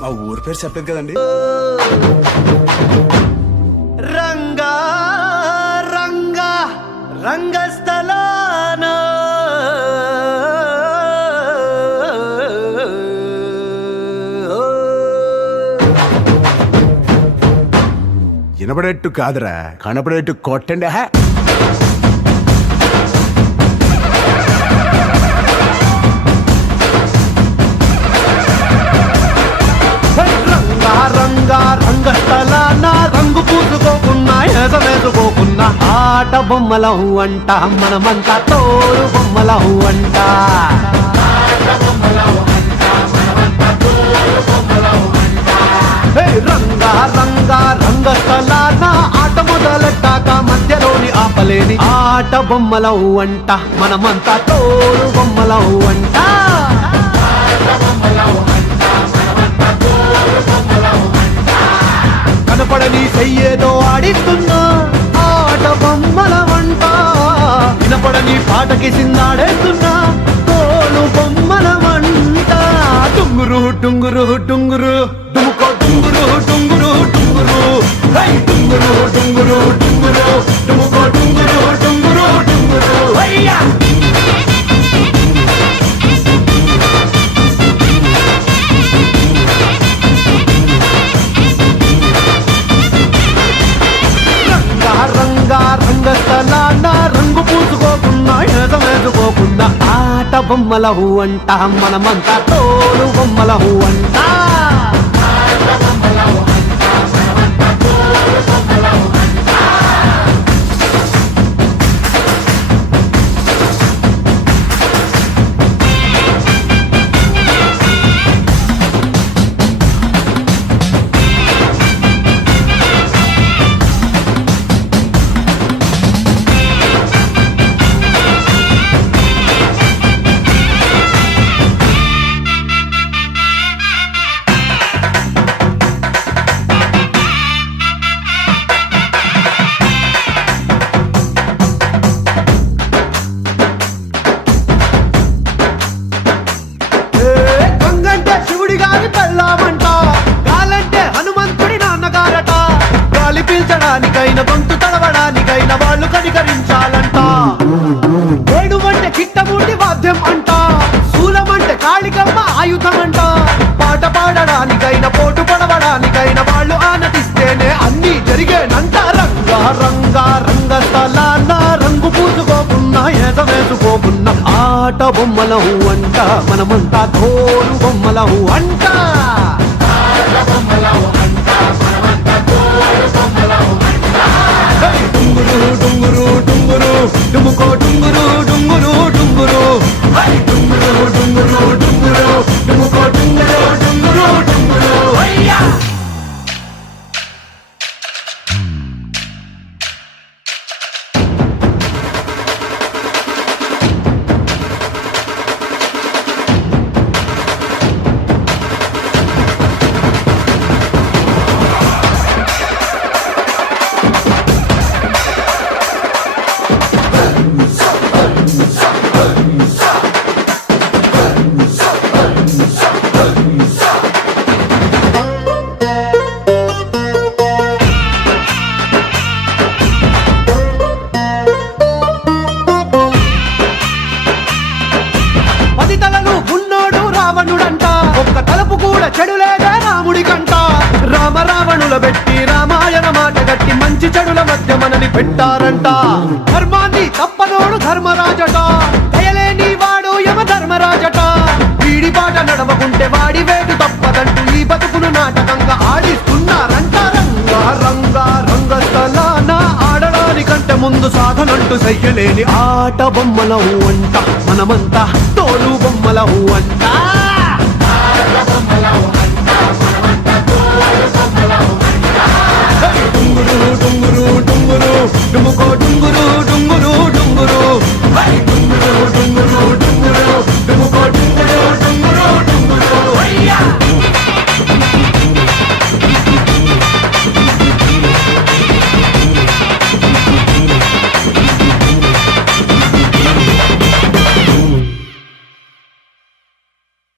మా ఊరి పేరు చెప్పలేదు కదండి. రంగా రంగా రంగస్థలాన వినపడేట్టు కాదురా, కనపడేట్టు కొట్టండి. రంగా రంగస్థలాన రంగు పూసుకోకున్నా ఎసవేసుకోకున్నా ఆట బొమ్మలహు అంట మనమంతా తోడు బొమ్మలహు అంట. రంగా రంగా రంగస్థలాన ఆట మొదలెట్టాక మధ్యలోని ఆపలేని ఆట బొమ్మలహు అంట మనమంతా తోడు బొమ్మలహు అంట. కనపడని చెయ్యేదో ఆడిస్తున్నా ఆట బొమ్మల వంట, వినపడని పాటకి సిందాడేస్తున్నా తోలు బొమ్మల వంట. టుంగురు టుంగురు టుంగురు డుముకో టుంగురు టుంగురు టుంగురు టుంగురు టుంగురు టుంగురు డుముకో టుంగురు టుంగురు టుంగురు అయ్యా. రంగా రంగస్థలాన రంగు పూసుకోకున్నా ఎసవేసుకోకున్నా ఆట బొమ్మలహు అంట మనమంతా తోడు బొమ్మలహు అంట. శివుడి గారి పెళ్ళామంట, గాలంటే హనుమంతుడి నాన్నగారట. గాలి పీల్చడానికైనా గొంతు తడవడానికైన వాళ్ళు కనికరించాలంట. ఏడువంటే కిట్టమూటి వాద్యం అంట, శూలమంటే కాళికమ్మ ఆయుధం అంట. పాట పాడడానికైనా పోటు పడవడానికైనా వాళ్ళు ఆనతిస్తేనే అన్ని జరిగేనంట. రంగా రంగా రంగస్థలాన రంగు పూసుకోకున్నా ఎసవేసుకోకున్నా ఆట బొమ్మలహు అంట మనమంతా తోడు బొమ్మలహు అంట. టుంగురు టుంగురు టుంగురు డుముకో టుంగురు టుంగురు టుంగురు టుంగురు టుంగురు టుంగురు డుముకో టుంగురు టుంగురు టుంగురు అయ్యా. ఒక్క తలుపు కూడా చెడులేదే రాముడి కంట. రామ రావణుల పెట్టి రామాయణ మాట గట్టి మంచి చెడుల మధ్య మనని పెట్టారంట. ధర్మాన్ని తప్పనోడు ధర్మరాజట, దయలేని వాడు యమ ధర్మరాజట. వీడి పాట నడవకుంటే వాడి వేటు తప్పదంటూ ఈ బతుకును నాటకంగా ఆడిస్తున్నారంట. రంగా రంగా రంగస్థలాన ఆడడానికంటే ముందు సాధనంటూ చెయ్యలేని ఆట బొమ్మలహు అంట మనమంతా తోలు బొమ్మలహు అంట.